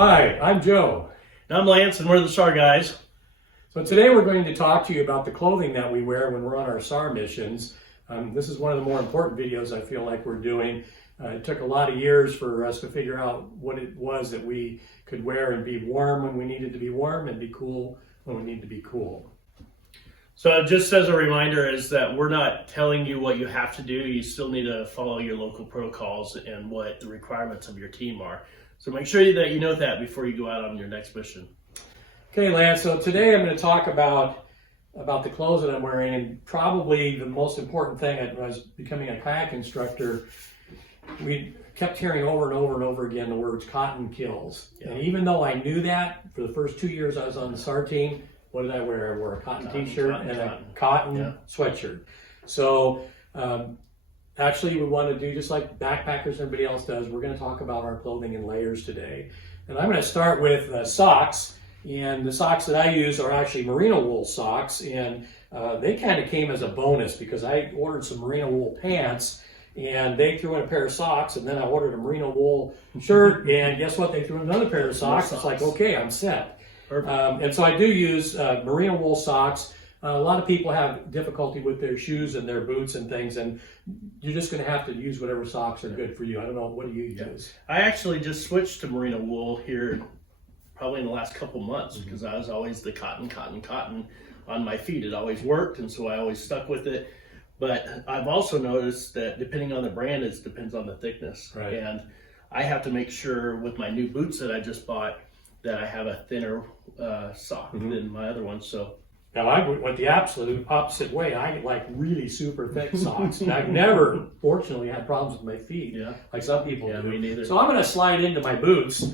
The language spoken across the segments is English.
Hi, I'm Joe. And I'm Lance, and we're the SAR guys. So today we're going to talk to you about the clothing that we wear when we're on our SAR missions. This is one of the more important videos I feel like we're doing. It took a lot of years for us to figure out what it was that we could wear and be warm when we needed to be warm and be cool when we need to be cool. So just as a reminder is that we're not telling you what you have to do. You still need to follow your local protocols and what the requirements of your team are. So make sure that you know that before you go out on your next mission. Okay, Lance, so today I'm going to talk about the clothes that I'm wearing, and probably the most important thing when I was becoming a kayak instructor, we kept hearing over and over and over again the words cotton kills. Yeah. And even though I knew that for the first 2 years I was on the SAR team, what did I wear? I wore a cotton t-shirt and a cotton sweatshirt. So actually we want to do just like backpackers and everybody else does. We're going to talk about our clothing in layers today. And I'm going to start with socks. And the socks that I use are actually merino wool socks. And they kind of came as a bonus because I ordered some merino wool pants and they threw in a pair of socks, and then I ordered a merino wool shirt, and guess what? They threw in another pair of socks. It's like, okay, I'm set. And so I do use merino wool socks. A lot of people have difficulty with their shoes and their boots and things, and you're just going to have to use whatever socks are good for you. I don't know, what do you use? I actually just switched to merino wool here probably in the last couple months because I was always the cotton on my feet. It always worked, and so I always stuck with it. But I've also noticed that depending on the brand, it depends on the thickness. Right. And I have to make sure with my new boots that I just bought that I have a thinner sock than my other ones. So now I went the absolute opposite way. I like really super thick socks. And I've never, fortunately, had problems with my feet like some people do. Me neither. So I'm going to slide into my boots.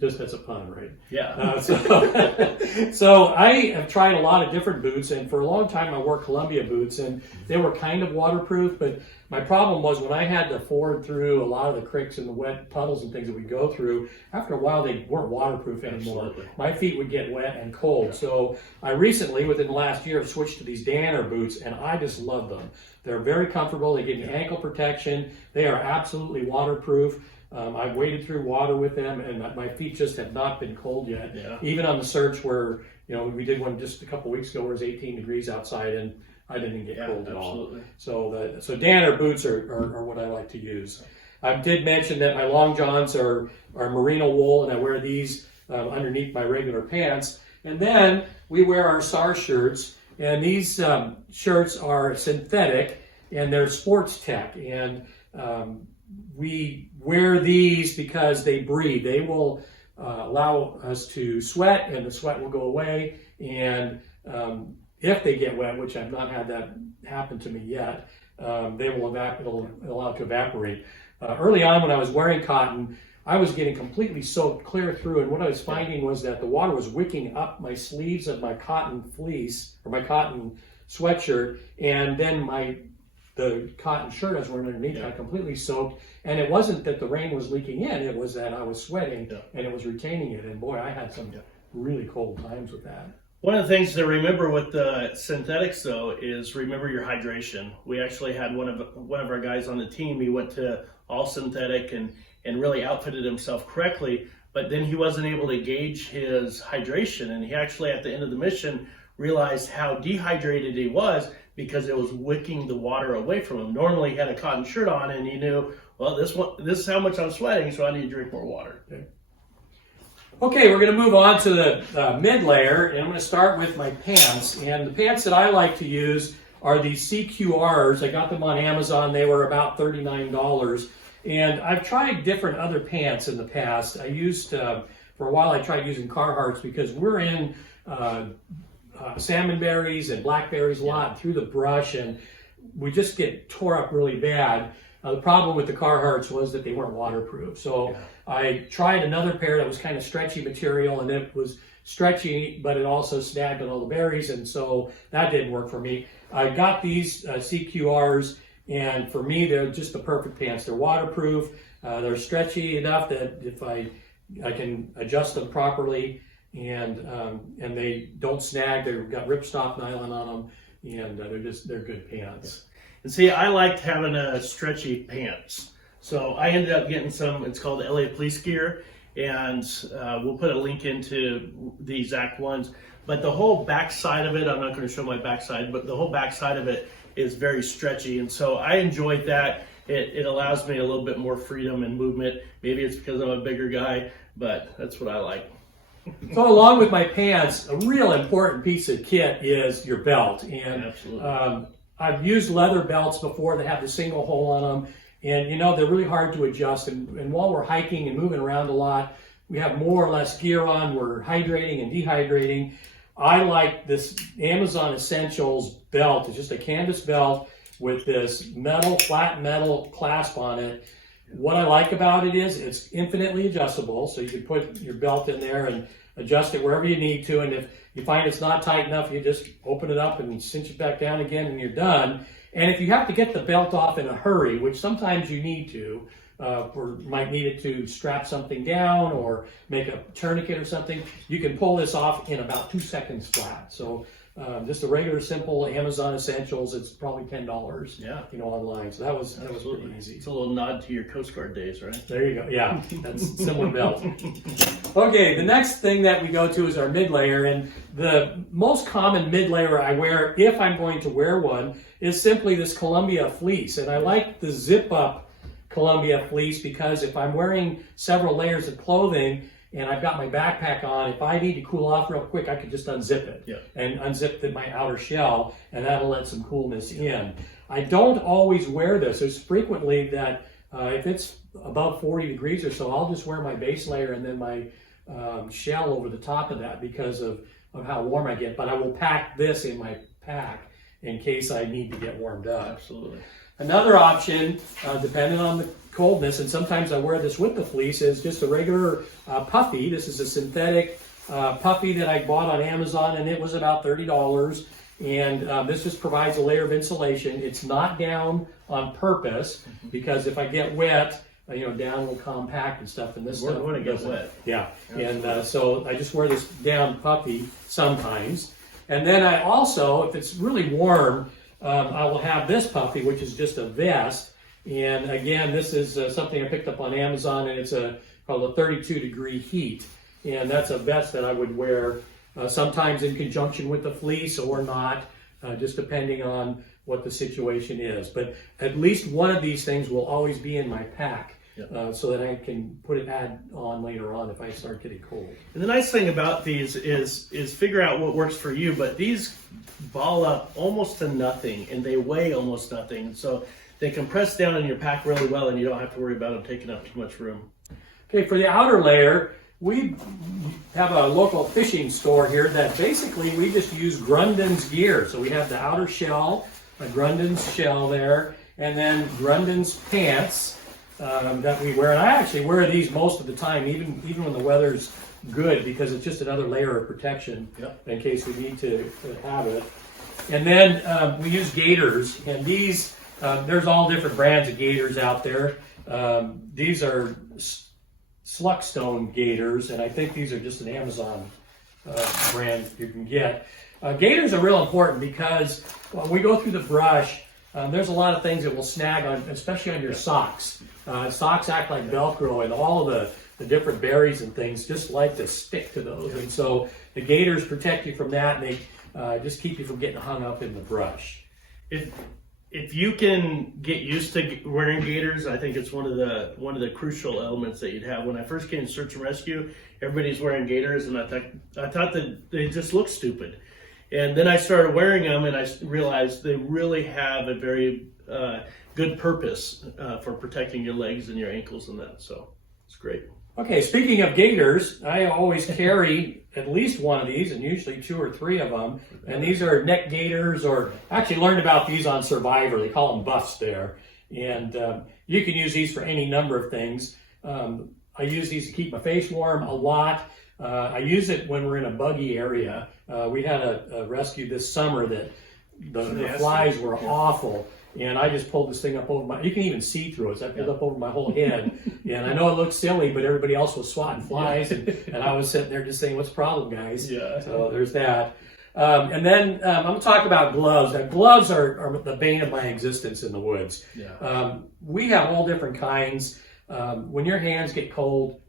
Just as a pun, right? Yeah. So I have tried a lot of different boots, and for a long time I wore Columbia boots, and they were kind of waterproof, but my problem was when I had to ford through a lot of the creeks and the wet puddles and things that we go through, after a while they weren't waterproof anymore. Absolutely. My feet would get wet and cold. So I recently, within the last year, have switched to these Gator boots, and I just love them. They're very comfortable. They give me ankle protection. They are absolutely waterproof. I've waded through water with them, and my feet just have not been cold yet. Yeah. Even on the search where, we did one just a couple weeks ago where it was 18 degrees outside, and I didn't get cold at all. So Danner boots are what I like to use. I did mention that my long johns are merino wool, and I wear these underneath my regular pants. And then we wear our SAR shirts, and these shirts are synthetic, and they're sports tech. And we wear these because they breathe. They will allow us to sweat, and the sweat will go away. And if they get wet, which I've not had that happen to me yet, it'll allow it to evaporate. Early on when I was wearing cotton, I was getting completely soaked clear through, and what I was finding was that the water was wicking up my sleeves of my cotton fleece, or my cotton sweatshirt, and then the cotton shirt I was wearing underneath got completely soaked. And it wasn't that the rain was leaking in, it was that I was sweating and it was retaining it. And boy, I had some really cold times with that. One of the things to remember with the synthetics, though, is remember your hydration. We actually had one of our guys on the team. He went to all synthetic and really outfitted himself correctly, but then he wasn't able to gauge his hydration. And he actually, at the end of the mission, realized how dehydrated he was because it was wicking the water away from him. Normally he had a cotton shirt on and he knew, well, this is how much I'm sweating, so I need to drink more water. Okay, we're going to move on to the mid layer, and I'm going to start with my pants. And the pants that I like to use are these CQRs. I got them on Amazon. They were about $39. And I've tried different other pants in the past. I used, for a while, I tried using Carhartts because we're in salmonberries and blackberries a lot through the brush, and we just get tore up really bad. The problem with the Carhartts was that they weren't waterproof. So I tried another pair that was kind of stretchy material, and it was stretchy, but it also snagged on all the berries, and so that didn't work for me. I got these CQRs, and for me, they're just the perfect pants. They're waterproof. They're stretchy enough that if I can adjust them properly, and they don't snag. They've got ripstop nylon on them, and they're good pants. And see, I liked having a stretchy pants. So I ended up getting some, it's called LA Police gear, and we'll put a link into the exact ones. But the whole back side of it, I'm not going to show my back side, but the whole back side of it is very stretchy, and so I enjoyed that. It allows me a little bit more freedom and movement. Maybe it's because I'm a bigger guy, but that's what I like. So along with my pants, a real important piece of kit is your belt. And Absolutely. I've used leather belts before that have the single hole on them. And you know, they're really hard to adjust. And while we're hiking and moving around a lot, we have more or less gear on. We're hydrating and dehydrating. I like this Amazon Essentials belt. It's just a canvas belt with this flat metal clasp on it. What I like about it is it's infinitely adjustable, so you can put your belt in there and adjust it wherever you need to, and if you find it's not tight enough, you just open it up and cinch it back down again and you're done. And if you have to get the belt off in a hurry, which sometimes you need to, or might need it to strap something down or make a tourniquet or something, you can pull this off in about 2 seconds flat. So just a regular simple Amazon Essentials, it's probably $10, Yeah. Online. So that was pretty easy. It's a little nod to your Coast Guard days, right? There you go. Yeah, that's similar belt. Okay, the next thing that we go to is our mid layer, and the most common mid layer I wear, if I'm going to wear one, is simply this Columbia fleece, and I like the zip up Columbia fleece because if I'm wearing several layers of clothing and I've got my backpack on, if I need to cool off real quick, I can just unzip it and unzip my outer shell, and that'll let some coolness in. I don't always wear this. There's frequently that if it's above 40 degrees or so, I'll just wear my base layer and then my shell over the top of that because of how warm I get. But I will pack this in my pack in case I need to get warmed up. Absolutely. Another option, depending on the coldness, and sometimes I wear this with the fleece, is just a regular puffy. This is a synthetic puffy that I bought on Amazon, and it was about $30. And this just provides a layer of insulation. It's not down on purpose because if I get wet, down will compact and stuff. And this stuff when it gets wet. Yeah. And so I just wear this down puffy sometimes. And then I also, if it's really warm, I will have this puffy, which is just a vest. And again, this is something I picked up on Amazon, and it's called a 32-degree heat. And that's a vest that I would wear sometimes in conjunction with the fleece or not, just depending on what the situation is. But at least one of these things will always be in my pack. So that I can add on later on if I start getting cold. And the nice thing about these is figure out what works for you, but these ball up almost to nothing and they weigh almost nothing. So they compress down in your pack really well and you don't have to worry about them taking up too much room. Okay, for the outer layer, we have a local fishing store here that basically we just use Grundon's gear. So we have the outer shell, a Grundon's shell there, and then Grundon's pants that we wear. And I actually wear these most of the time, even when the weather's good, because it's just another layer of protection in case we need to have it. And then we use gaiters, and these, there's all different brands of gaiters out there. These are Sluckstone gaiters, and I think these are just an Amazon brand you can get. Gaiters are real important because when we go through the brush, there's a lot of things that will snag on, especially on your socks. Socks act like Velcro, and all of the different berries and things just like to stick to those. And so the gaiters protect you from that, and they just keep you from getting hung up in the brush. If you can get used to wearing gaiters, I think it's one of the crucial elements that you'd have. When I first came to search and rescue, everybody's wearing gaiters, and I thought that they just looked stupid. And then I started wearing them, and I realized they really have a very good purpose for protecting your legs and your ankles and that. So it's great. Okay, speaking of gaiters, I always carry at least one of these, and usually 2 or 3 of them. And these are neck gaiters, or actually learned about these on Survivor. They call them buffs there. And you can use these for any number of things. I use these to keep my face warm a lot. I use it when we're in a buggy area. We had a rescue this summer that the flies were awful. And I just pulled this thing up over you can even see through it. So I pulled up over my whole head. And I know it looks silly, but everybody else was swatting flies. And I was sitting there just saying, what's the problem, guys? So there's that. And then I'm going to talk about gloves. Now, gloves are the bane of my existence in the woods. We have all different kinds. When your hands get cold,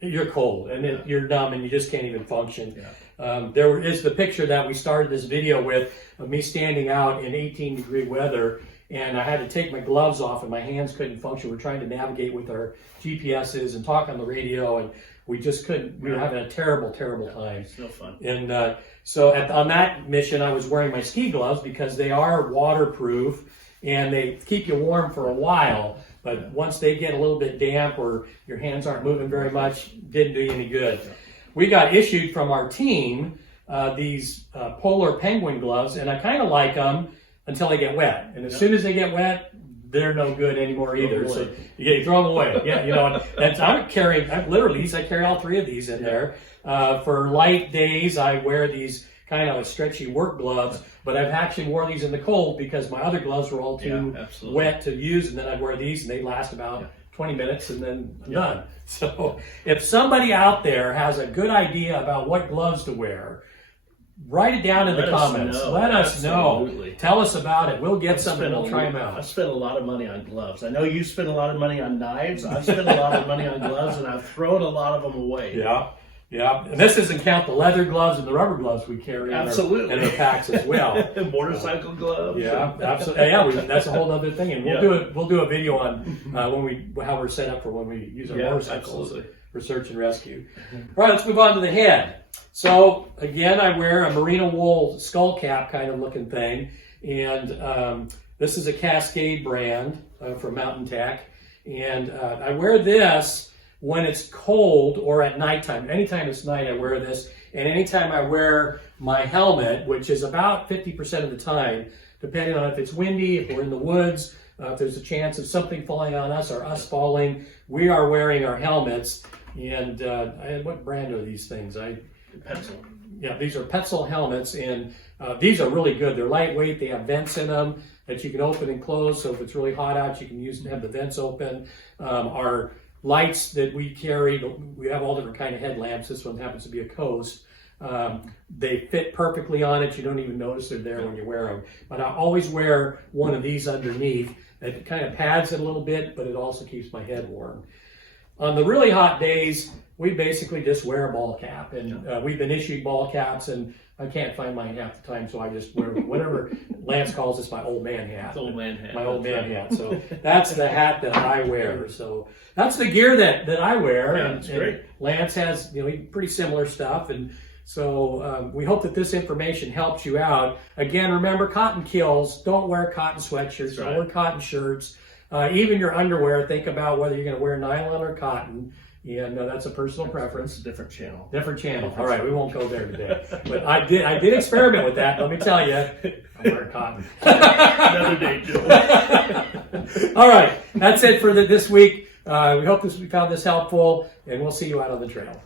you're cold and you're numb and you just can't even function. Yeah. There is the picture that we started this video with of me standing out in 18-degree weather, and I had to take my gloves off and my hands couldn't function. We're trying to navigate with our GPSs and talk on the radio, and we just couldn't. We were having a terrible time. It's no fun. And so on that mission, I was wearing my ski gloves because they are waterproof and they keep you warm for a while. But once they get a little bit damp or your hands aren't moving very much, didn't do you any good. We got issued from our team these polar penguin gloves, and I kind of like them until they get wet. And as soon as they get wet, they're no good anymore either. So you throw them away. Yeah, you know. And I carry all three of these in there. For light days, I wear these kind of stretchy work gloves, but I've actually wore these in the cold because my other gloves were all too wet to use, and then I'd wear these and they last about 20 minutes and then I'm done. So if somebody out there has a good idea about what gloves to wear, write it down in the comments. Let us know. Tell us about it. We'll get some and we'll try them out. I've spent a lot of money on gloves. I know you spent a lot of money on knives. I've spent a lot of money on gloves, and I've thrown a lot of them away. Yeah, and this doesn't count the leather gloves and the rubber gloves we carry in our packs as well. Motorcycle gloves. Yeah, absolutely. Yeah, that's a whole other thing, and we'll do a video on how we're set up for when we use our motorcycles for search and rescue. All right, let's move on to the head. So again, I wear a merino wool skull cap kind of looking thing, and this is a Cascade brand from Mountain Tech, and I wear this when it's cold or at nighttime. Anytime it's night, I wear this. And anytime I wear my helmet, which is about 50% of the time, depending on if it's windy, if we're in the woods, if there's a chance of something falling on us or us falling, we are wearing our helmets. And what brand are these things? Petzl. Yeah, these are Petzl helmets, and these are really good. They're lightweight. They have vents in them that you can open and close. So if it's really hot out, you can use and have the vents open. Our lights that we carry, we have all different kind of headlamps. This one happens to be a Coast. They fit perfectly on it. You don't even notice they're there when you wear them. But I always wear one of these underneath. It kind of pads it a little bit, but it also keeps my head warm. On the really hot days, we basically just wear a ball cap. And we've been issued ball caps, and I can't find mine half the time, so I just wear whatever Lance calls this my old man hat. It's old man hat. My old man hat. So that's the hat that I wear. So that's the gear that I wear. Yeah, that's great. Lance has pretty similar stuff, and so we hope that this information helps you out. Again, remember, cotton kills. Don't wear cotton sweatshirts. Don't wear cotton shirts. Even your underwear, think about whether you're going to wear nylon or cotton. And that's a personal preference. It's a different channel. Different channel. All right, we won't go there today. But I did experiment with that. Let me tell you, I'm wearing cotton. Another day, Joe. All right, that's it for this week. We hope we found this helpful, and we'll see you out on the trail.